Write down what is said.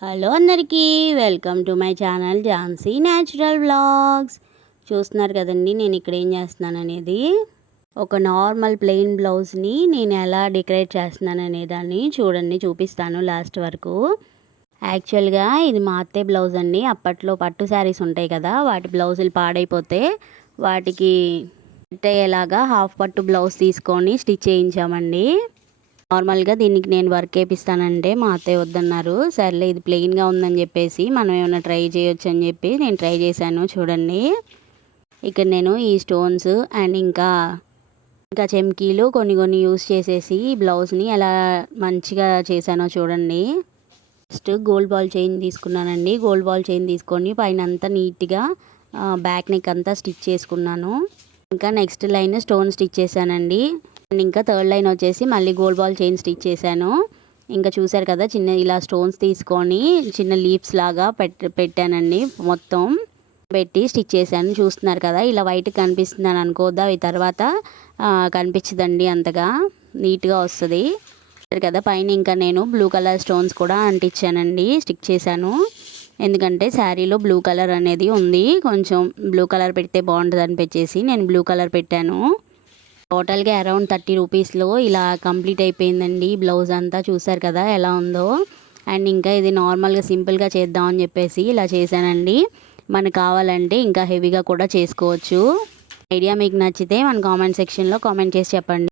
Hello అందరికీ, welcome to my channel Jhansi natural vlogs. చూస్తున్నారు కదండి నేను ఇక్కడ ఏం చేస్తున్నాను అనేది. ఒక నార్మల్ ప్లెయిన్ బ్లౌజ్ని నేను ఎలా డెకరేట్ చేస్తున్నాను అనేదాన్ని చూడండి, చూపిస్తాను లాస్ట్ వరకు. యాక్చువల్గా ఇది మా అత్తయ్య బ్లౌజ్ అండి. అప్పట్లో పట్టు శారీస్ ఉంటాయి కదా, వాటి బ్లౌజులు పాడైపోతే వాటికి సెట్ అయ్యేలాగా హాఫ్ పట్టు బ్లౌజ్ తీసుకొని స్టిచ్ చేయించామండి. నార్మల్గా దీనికి నేను వర్క్ వేపిస్తానంటే మా అత్తయ్య వద్దన్నారు. సర్లే ఇది ప్లెయిన్గా ఉందని చెప్పేసి మనం ఏమైనా ట్రై చేయొచ్చు అని చెప్పి నేను ట్రై చేశాను. చూడండి ఇక్కడ నేను ఈ స్టోన్స్ అండ్ ఇంకా చెమ్కీలు కొన్ని యూస్ చేసేసి ఈ బ్లౌజ్ని ఎలా మంచిగా చేశానో చూడండి. ఫస్ట్ గోల్డ్ బాల్ చైన్ తీసుకున్నానండి. గోల్డ్ బాల్ చైన్ తీసుకొని పైన అంతా నీట్గా బ్యాక్ నెక్ అంతా స్టిచ్ చేసుకున్నాను. ఇంకా నెక్స్ట్ లైన్ స్టోన్ స్టిచ్ చేశానండి. అండ్ ఇంకా థర్డ్ లైన్ వచ్చేసి మళ్ళీ గోల్డ్ బాల్ చైన్ స్టిచ్ చేశాను. ఇంకా చూసారు కదా, చిన్న ఇలా స్టోన్స్ తీసుకొని చిన్న లీవ్స్ లాగా పెట్టానండి. మొత్తం పెట్టి స్టిచ్ చేశాను. చూస్తున్నారు కదా, ఇలా వైట్ కనిపిస్తుందని అనుకోద్దా, ఈ తర్వాత కనిపించదండి, అంతగా నీట్గా వస్తుంది కదా. పైన ఇంకా నేను బ్లూ కలర్ స్టోన్స్ కూడా అంటించానండి, స్టిక్ చేశాను. ఎందుకంటే శారీలో బ్లూ కలర్ అనేది ఉంది, కొంచెం బ్లూ కలర్ పెడితే బాగుంటుంది అనిపించేసి నేను బ్లూ కలర్ పెట్టాను. టోటల్గా అరౌండ్ 30 రూపీస్లో ఇలా కంప్లీట్ అయిపోయిందండి బ్లౌజ్ అంతా. చూసారు కదా ఎలా ఉందో. అండ్ ఇంకా ఇది నార్మల్గా సింపుల్గా చేద్దామని చెప్పేసి ఇలా చేశానండి. మనకు కావాలంటే ఇంకా హెవీగా కూడా చేసుకోవచ్చు. ఐడియా మీకు నచ్చితే మన కామెంట్ సెక్షన్లో కామెంట్ చేసి చెప్పండి.